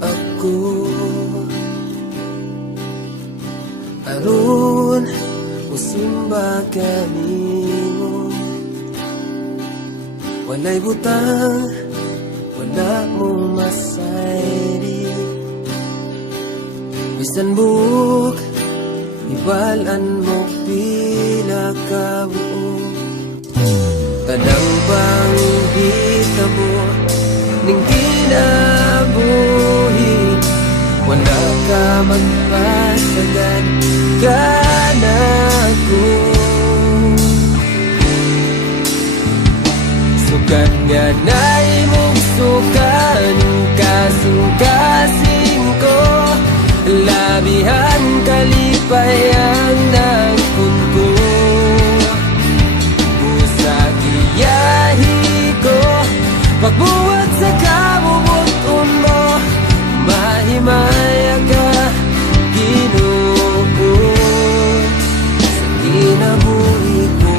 ako. Aron musimba kanimo, walay butang, wala mo masayri. Bisan buok, ibalan mo pila ka buo. Kadang bang hitabo ning kinabuhi, wala ka magpasagan kanako. Sukat nga na imong sukan, kasing-kasing ko, labihan kalipay ang nagkunko. Busa giyahi ko, pagbuhat sa kabubuton mo, mahimaya ka, Ginoo, sa kinabuhi ko.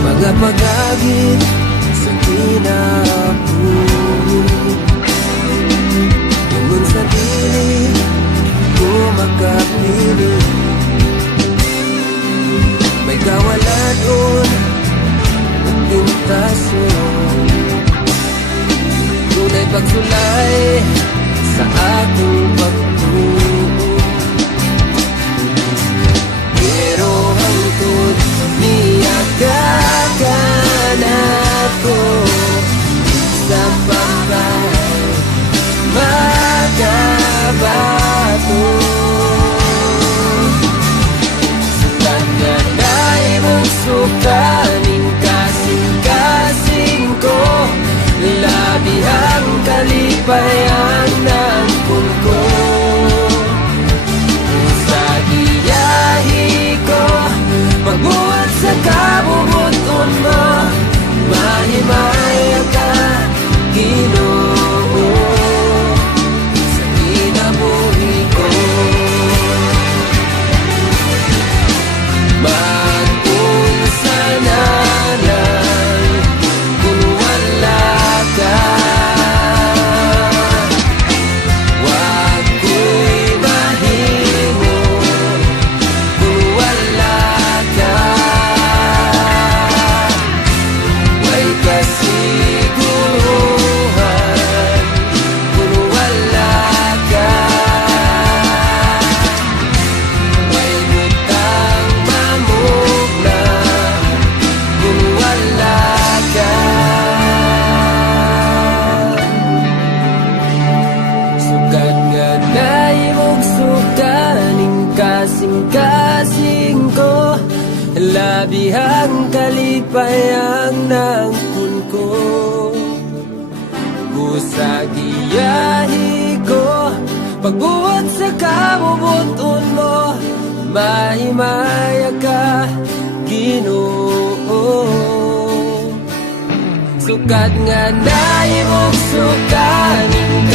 Mga pag-agit sa kinabuhi, tungon sa dili ko makapili. May kawaladon at tentasyon, tunay pagsulay sa akong pagtuo. Pero hangtod niya kakanat ko sa pampay magabato. Sukat nga na imong sukaning kasing-kasing ko, labihang kalipayan ng ko. Sa giyahi ko, magbuhat sa kabubuton mo, mahimaya ka, Ginoo, sa kinabuhi ko. Mag-unsa na lang kung wala ka, wag ko'y mahimo kung wala ka. May kasiguruhan kung wala ka. May butang mamugna kung wala ka. Sukat nga na imong sukaning kasing-kasing ko, labihang kalipayang ng kunko. Busa giyahi ko, pagbuhat sa kabubuton mo, mahimaya ka, Ginoo. Sukat nga na imong sukaning